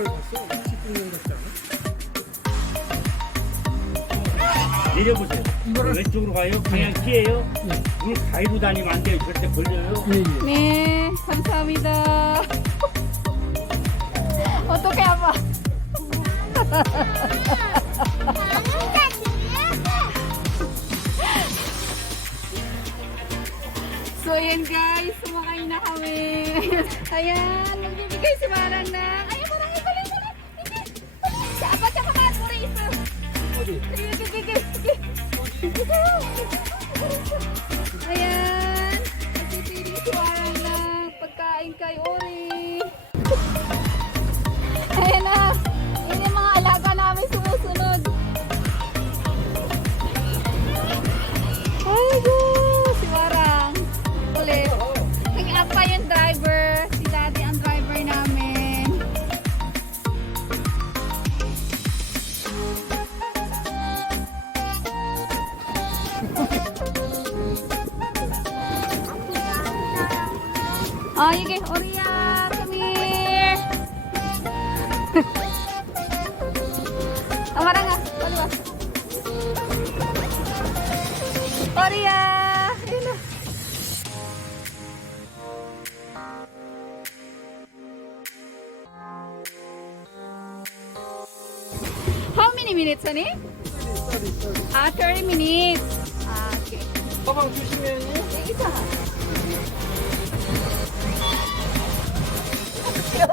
걸 봤어? 20분년 같지 않아? 내려보세요. 왼쪽으로 가요. 방향 피해요. 물 가위로 다니면 안 돼요. 절대 걸려요. 네, 감사합니다. 어떻게 아빠? So yan guys, sumakay na kami. Ayan, magbibigay si Marang na. Ayan, marang ibalik. Sa apa siya kaman, puri ito. Sige. Ayan, magpipili si Marang na. Pagkain kay Ori. Ayan na, yun yung mga alaga namin sumusunod. Ay, si Marang. Ulit. Ang apa yung driver. Si Daddy ang driver namin. Oh, sige. Oria, come here. Amarang nga. Paliwa. Oria. Ayun na. How many minutes, honey? 30 minutes. Okay. 가방 조심해. Isa. So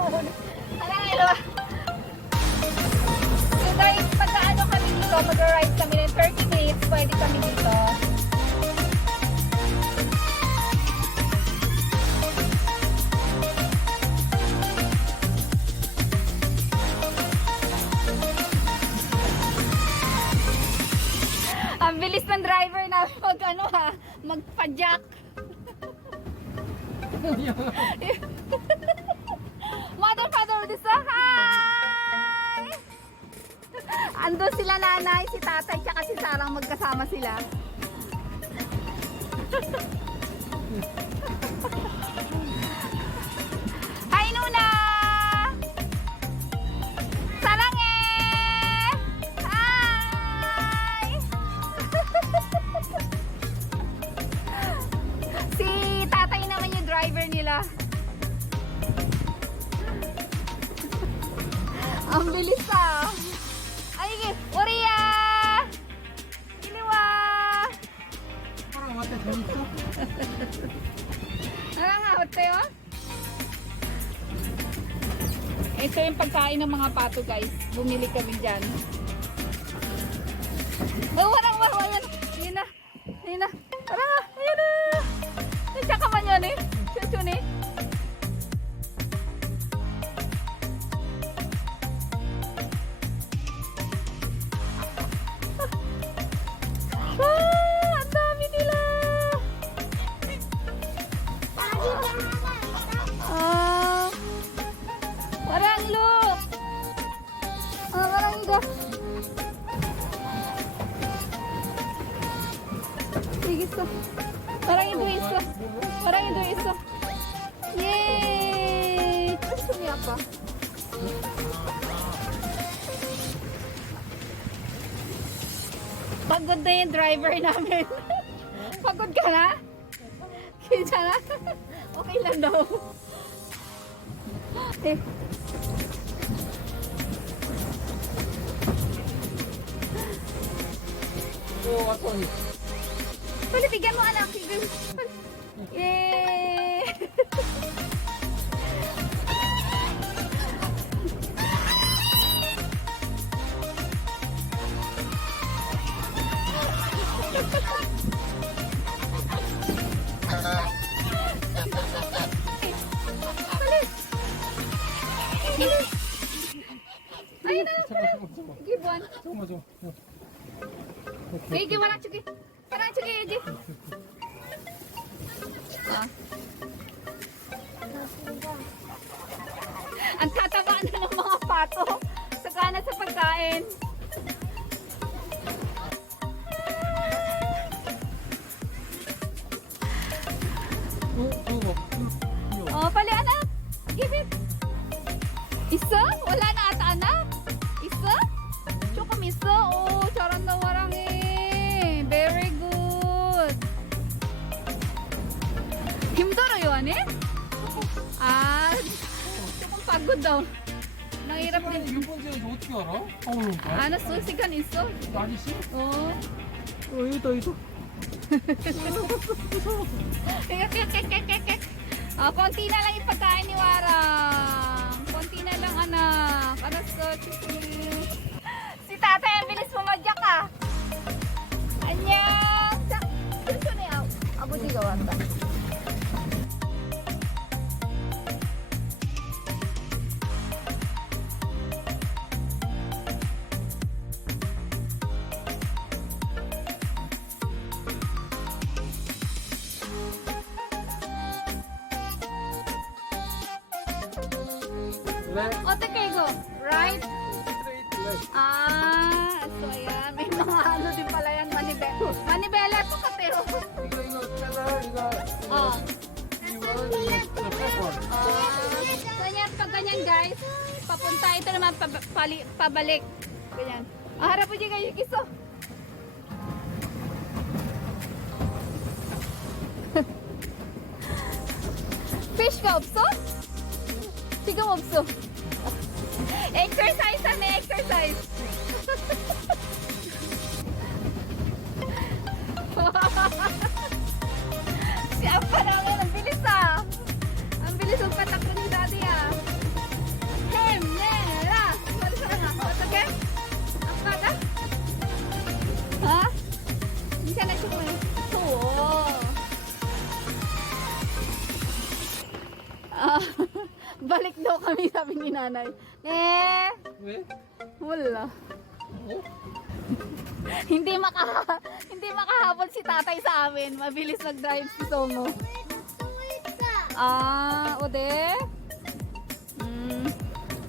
guys, pagkaano kami dito, mag-ride kami ng 30 minutes, pwede kami dito. Ang bilis ng driver namin magpa-jack. Mother, father, this hi! Andun sila nanay, si tatay, tsaka si Sarang magkasama sila. Hi, Nuna! Sarang eh! Hi! Si tatay naman yung driver nila. Ang bilis ah. Ay, Oria! Iliwa! 사람 앞에 더 있어? Ano nga, Mateo? Ito yung pagkain ng mga pato, guys. Bumili kami dyan. Oh, warang. Ayan na. Warang nga. Ayan na. Nandiyan ka man yan eh. Chun eh. Ang dami nila. Warang look. Warang ida. Sige so. Warang ito isa. Yay! Gusto niya pa. Pagod na yung driver namin. Pagod ka na? Kita na? Okay lang daw. Eh. Pwede bigyan mo anak. Yay! Ayun na. Give one. 잠깐만. Sige, warang sige. Eji. Ang tataba na ng mga pato. Saka na sa pagkain. Oh, pali anak. Give it. Isa? Wala na ata anak? Isa? Chokom isa? Oh, charang na warang eh. Very good. Himdoro yun eh? Ah, 조금 pagod daw. Nahirap 시간이 din. 6번째인지 어떻게 알아? 파울롱가? Ano, sigan iso? 아저씨? Oh. 여기다. Kek. Oh, konti na lang ipagkain ni Warang. Konti na lang, anak. Anak, si tatay, ang bilis pumadyak ah. Anyang! Gusto niya. Ako di gawan ba? Left, Ote go. Right? straight, left. Ah, so ayan. May mga ano din pala yan. Manibela to katero. 이거 pedal, 이거 Oh. 이거 the first one. So yan, pag ganyan guys, papunta ito naman pabalik. Ganyan. Harap po dyan kayo kiso. Fish가 없어? 지금 없어. Exercise 하네, exercise. Si Appa naman, ang bilis ah. Ang bilis ang patakbo ni Daddy ah. Hemnera! Balik ka nga. O, sige? Appa ka? Ha? Hindi siya na-shoot mo eh. Oo. Ah, balik daw kami, sabi ni nanay. 왜? Wala. 어? Hindi makahabol si tatay sa amin. Mabilis mag-drive si Songo. Ah, ode?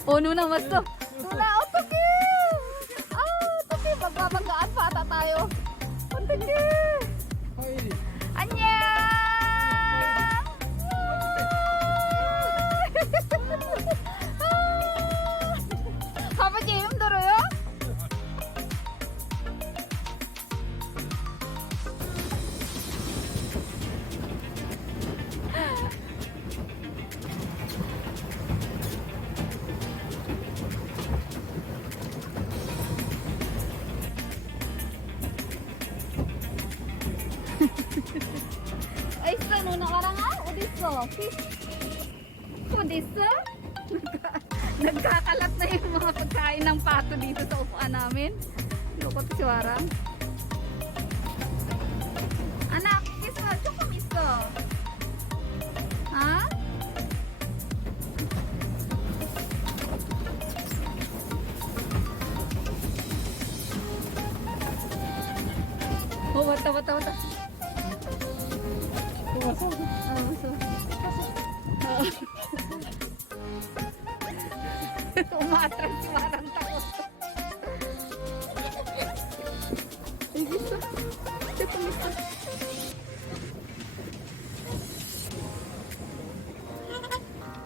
Ono na mas to. Tuna, otoke! Ah, otoke. Magbabanggaan pa ata tayo. Otoke! 파일이. Annyeong! Papa Jim, doroyo? Ay, saan na orang nga? Udiso. Udiso? Nagkakalat na yung mga pagkain ng pato dito sa upuan namin. Lukot si Warang. Anak, kiss mo. Tsaka miso. Ha? Oh, wata. 또 왔어? Ah, maso. Umatras si Warang takot. Ay, gusto. Tsaka miso.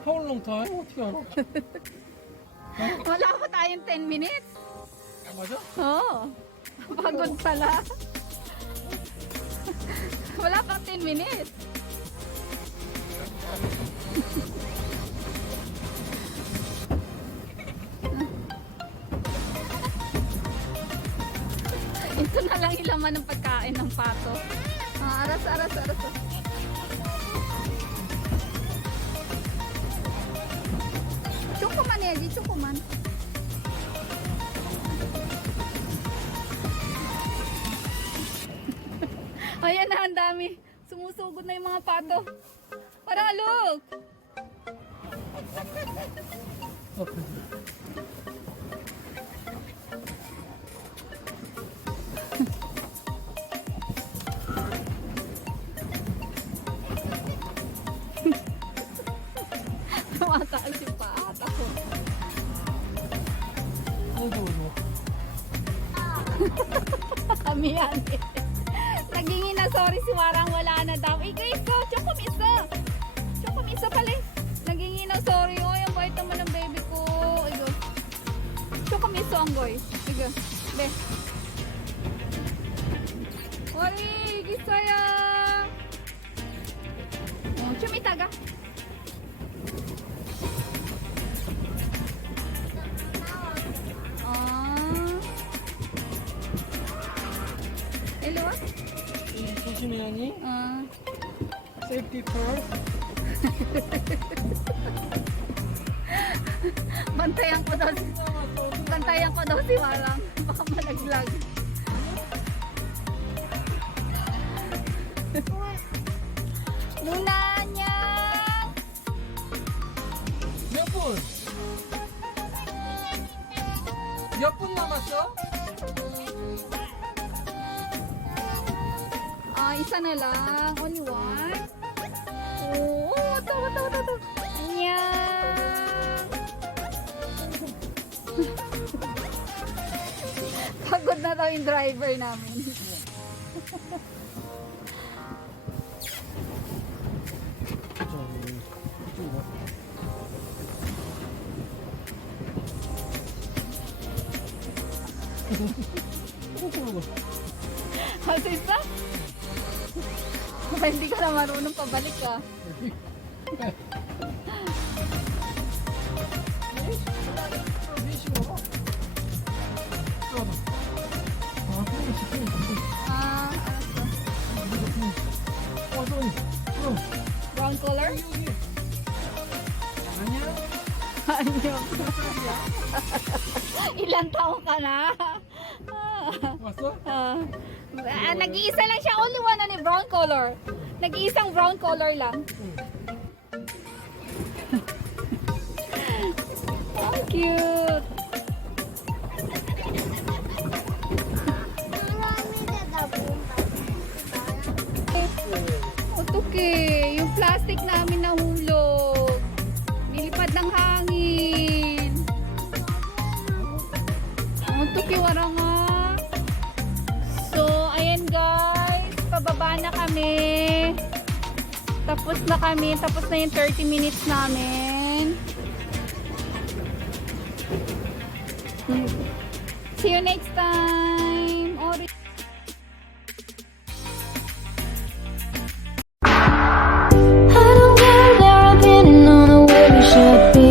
파울롱 타임? 어떻게 알아? Wala pa tayong 10 minutes. 맞아? Oo. Pagod pala. Wala pang 10 minutes. Ito na lang yung laman ng pagkain ng pato. Ah, aras. Chukuman eh, di chukuman. Ayan na, ang dami. Sumusugod na yung mga pato. Parang look. Tumataas yung paata ko. 어디. Kami yan eh. Nagingin na sorry si Warang, wala na daw. Ikaw isa, Chokom isa pala eh. Nagingin na sorry. Oh, yung bait naman ng baby ko. onggoy. Sige. Be. Ori, gisaya. Oh, chumitaga. Hello? 조심해야니. Safety first. Bantayan ko daw si Marang. Baka malaglag. Luna niya. 몇 분? 몇 분 남았어? Isa na lang. Only one. Oh, ito. Annyeong. Pagod na daw yung driver namin. Kasi isa? Hindi ka na marunong pabalik ka. Brown color? Anyo. Ilan taong ka na? 왔어? Nag-iisa lang siya. Only one na brown color. Nag-iisang brown color lang. Oh, cute. Otoke, yung plastic namin nahulog. Nilipad ng hangin. Otoke, wala nga. So, ayan guys. Pababa na kami. Tapos na kami. Tapos na yung 30 minutes namin. See you next time.